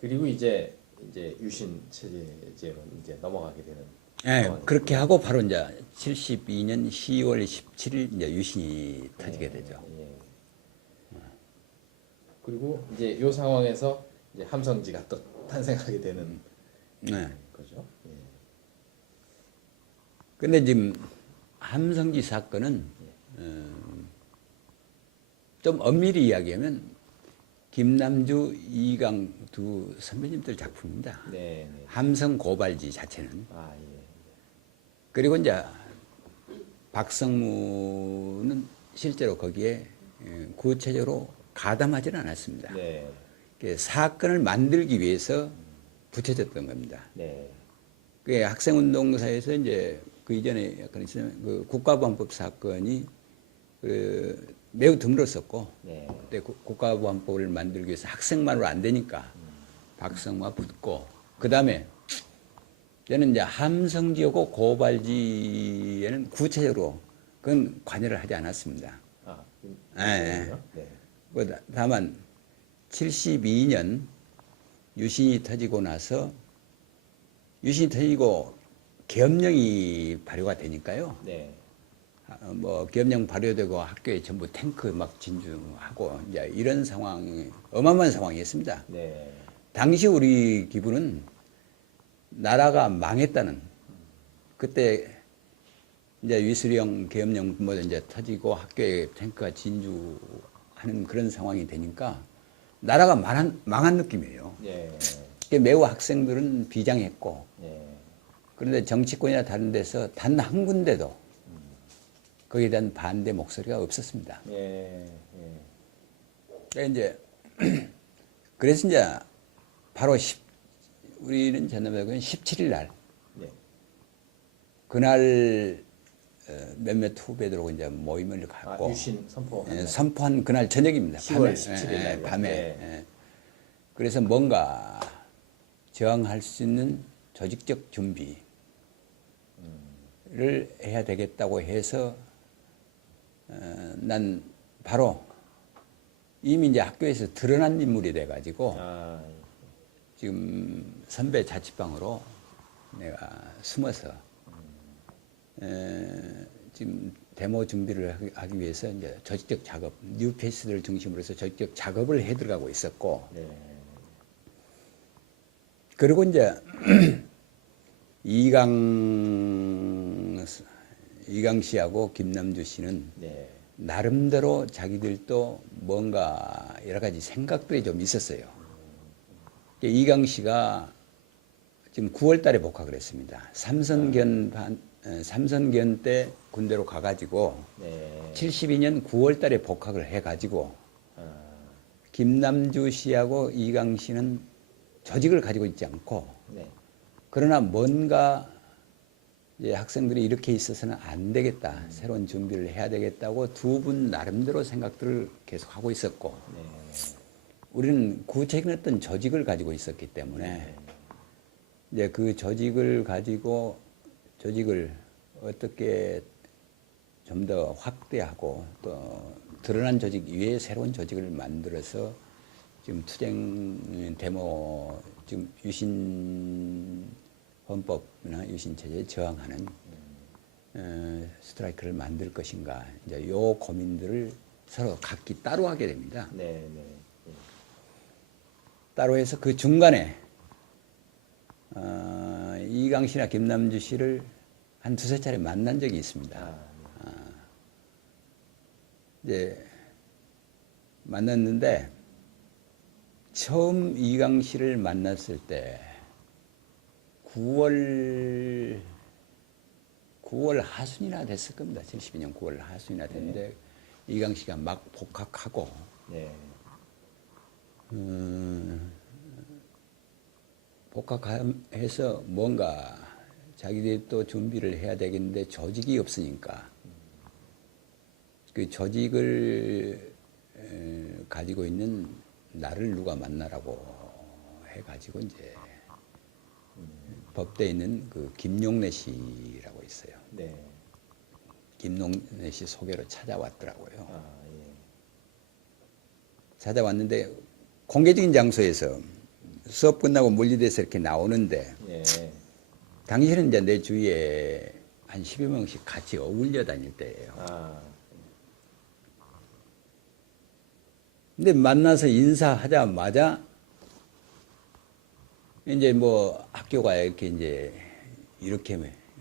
그리고 이제 유신 체제로 이제 넘어가게 되는 예, 상황이. 그렇게 하고 바로 이제 72년 10월 17일 이제 유신이 터지게 되죠. 예. 그리고 이제 이 상황에서 이제 함성지가 또 탄생하게 되는 네. 거죠. 예. 근데 지금 함성지 사건은 좀 엄밀히 이야기하면 김남주, 이강 두 선배님들 작품입니다. 네, 네. 함성 고발지 자체는. 아, 예. 그리고 이제 박성무는 실제로 거기에 구체적으로 가담하지는 않았습니다. 네. 사건을 만들기 위해서 붙여졌던 겁니다. 네. 그 학생운동사에서 이제 그 이전에 약간 있으면 그 국가보안법 사건이 그 매우 드물었었고, 네. 그때 국가보안법을 만들기 위해서 학생만으로 안 되니까 박성무가 붙고, 그 다음에 저는 이제 함성지하고 고발지에는 구체적으로 그건 관여를 하지 않았습니다. 아, 예. 네. 다만 72년 유신이 터지고 나서 유신이 터지고 계엄령이 발효가 되니까요. 네. 뭐 계엄령 발효되고 학교에 전부 탱크 막 진주하고 이제 이런 상황이 어마어마한 상황이었습니다. 네. 당시 우리 기분은 나라가 망했다는, 그때 이제 위수령 계엄령 뭐 이제 터지고 학교에 탱크가 진주하는 그런 상황이 되니까 나라가 망한 느낌이에요. 네. 매우 학생들은 비장했고, 네. 그런데 정치권이나 다른 데서 단 한 군데도 거기에 대한 반대 목소리가 없었습니다. 예. 예. 그러니까 이제 그래서 이제 바로 우리는 전남대학은 17일 날 네. 그날 몇몇 후배들하고 이제 모임을 갖고 유신 선포. 선포한 그날 저녁입니다. 10월 17일 날. 밤에. 네. 그래서 뭔가 저항할 수 있는 조직적 준비를 해야 되겠다고 해서 난 바로 이미 이제 학교에서 드러난 인물이 돼가지고 아, 지금 선배 자취방으로 내가 숨어서 지금 데모 준비를 하기 위해서 이제 조직적 작업, 뉴페이스를 중심으로 해서 조직적 작업을 해 들어가고 있었고, 네. 그리고 이제 이강 씨하고 김남주 씨는 네. 나름대로 자기들도 뭔가 여러 가지 생각들이 좀 있었어요. 이강 씨가 지금 9월 달에 복학을 했습니다. 삼선견 때 군대로 가가지고 네. 72년 9월 달에 복학을 해가지고 김남주 씨하고 이강 씨는 조직을 가지고 있지 않고, 네. 그러나 뭔가 이제 학생들이 이렇게 있어서는 안 되겠다, 새로운 준비를 해야 되겠다고 두 분 나름대로 생각들을 계속 하고 있었고, 네. 우리는 구체적인 어떤 조직을 가지고 있었기 때문에 이제 그 조직을 가지고 조직을 어떻게 좀 더 확대하고 또 드러난 조직 위에 새로운 조직을 만들어서 지금 투쟁 데모, 지금 유신 헌법이나 유신 체제에 저항하는 스트라이크를 만들 것인가, 이제 요 고민들을 서로 각기 따로 하게 됩니다. 네. 네. 따로 해서 그 중간에 이강 씨나 김남주 씨를 한 두세 차례 만난 적이 있습니다. 이제 만났는데 처음 이강 씨를 만났을 때 9월 하순이나 됐을 겁니다. 72년 9월 하순이나 됐는데 이강 씨가 막 복학하고 네. 복학해서 뭔가 자기들이 또 준비를 해야 되겠는데 조직이 없으니까 그 조직을 가지고 있는 나를 누가 만나라고 해가지고 이제 법대에 있는 그 김용래 씨라고 있어요. 네. 김용래 씨 소개로 찾아왔더라고요. 아, 예. 찾아왔는데 공개적인 장소에서 수업 끝나고 물리대서 이렇게 나오는데 예. 당시에는 이제 내 주위에 한 10여 명씩 같이 어울려 다닐 때예요. 아, 근데 만나서 인사하자마자 이제 뭐 학교가 이렇게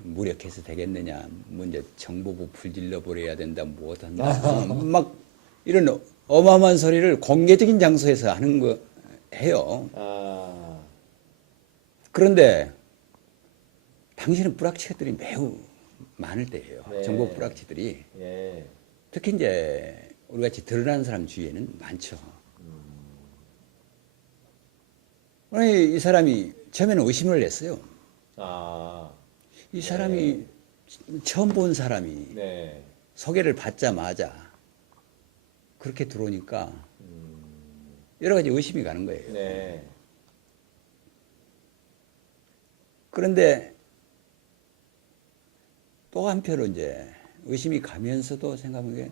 무력해서 되겠느냐, 뭐 이제 정보부 불질러 버려야 된다, 못한다, 막 이런 어마어마한 소리를 공개적인 장소에서 하는 거 해요. 아, 그런데 당시는 뿌락치들이 매우 많을 때예요. 네. 정보 뿌락치들이. 예. 특히 이제 우리 같이 드러나는 사람 주위에는 많죠. 아니, 이 사람이 처음에는 의심을 했어요. 아, 이 사람이 처음 본 사람이 네. 소개를 받자마자 그렇게 들어오니까 여러 가지 의심이 가는 거예요. 네. 그런데 또 한편으로 이제 의심이 가면서도 생각하는 게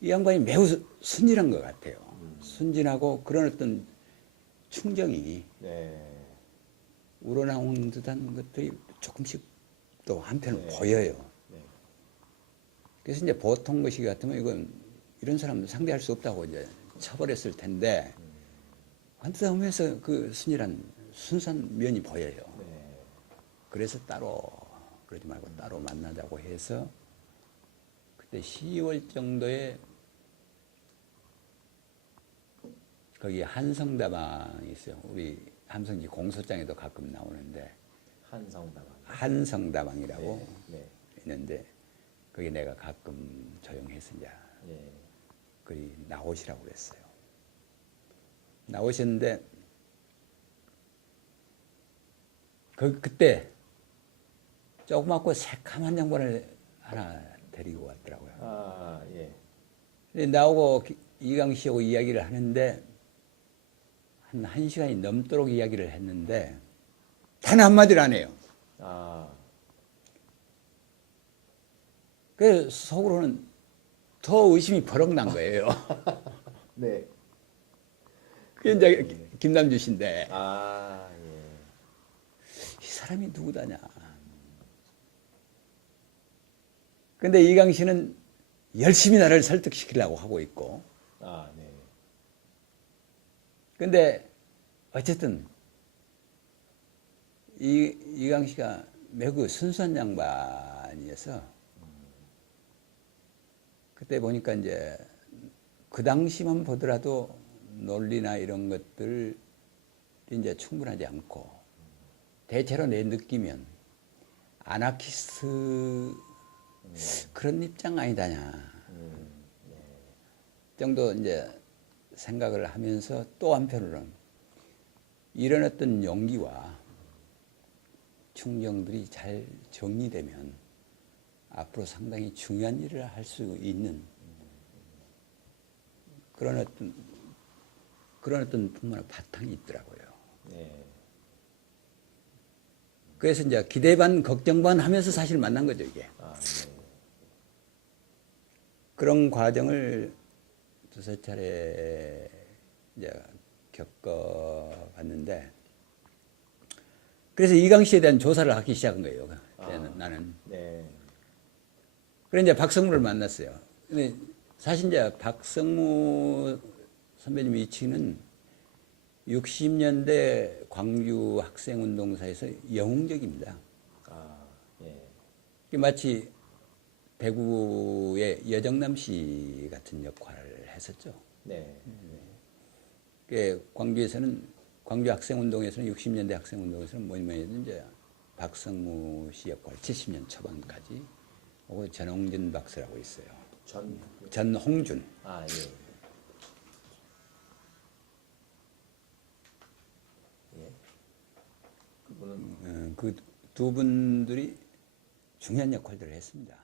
이 양반이 매우 순진한 것 같아요. 순진하고 그런 어떤 충정이 네. 우러나오는 듯한 것들이 조금씩 또 한편으로 네. 보여요. 네. 그래서 이제 보통 것이 같으면 이건 이런 사람 상대할 수 없다고 이제 처벌했을 텐데 한뜻 하면서 그 순수한 면이 보여요. 네. 그래서 따로 그러지 말고 따로 만나자고 해서 그때 10월 정도에 거기 한성다방이 있어요. 우리 함성지 공소장에도 가끔 나오는데 한성다방. 한성다방이라고 네. 있는데 거기 내가 가끔 조용해서 이제 예. 거기 나오시라고 그랬어요. 나오셨는데 그때 조그맣고 새카만 양반을 하나 데리고 왔더라고요. 아, 예. 근데 나오고 이강 씨하고 이야기를 하는데 한 1시간이 넘도록 이야기를 했는데 단 한마디를 안 해요. 아, 그래서 속으로는 더 의심이 버럭 난 거예요. 네. 그게 이제 김남주 씨인데 아, 예. 이 사람이 누구다냐. 근데 이강 씨는 열심히 나를 설득시키려고 하고 있고 아, 네. 근데 어쨌든 이강 씨가 매우 순수한 양반이어서 그때 보니까 이제 그 당시만 보더라도 논리나 이런 것들 이제 충분하지 않고 대체로 내 느끼면 아나키스트 그런 입장 아니다냐 정도 이제 생각을 하면서 또 한편으로는 이런 어떤 용기와 충정들이 잘 정리되면 앞으로 상당히 중요한 일을 할 수 있는 그런 어떤 뿐만 아니라 바탕이 있더라고요. 네. 그래서 이제 기대 반 걱정 반 하면서 사실 만난 거죠, 이게. 아, 네. 그런 과정을 두세 차례 이제 겪어봤는데, 그래서 이강 씨에 대한 조사를 하기 시작한 거예요. 나는. 네. 그래 이제 박성무를 만났어요. 근데 사실 이제 박성무 선배님 위치는 60년대 광주 학생운동사에서 영웅적입니다. 아, 예. 마치 대구의 여정남 씨 같은 역할을 했었죠. 네. 광주에서는 광주 학생운동에서는 60년대 학생운동에서는 뭐니 해도 이제 박성무 씨 역할 70년 초반까지 하고 전홍준 박사라고 있어요. 전홍준. 아, 예. 예. 그분은 그 두 분들이 중요한 역할들을 했습니다.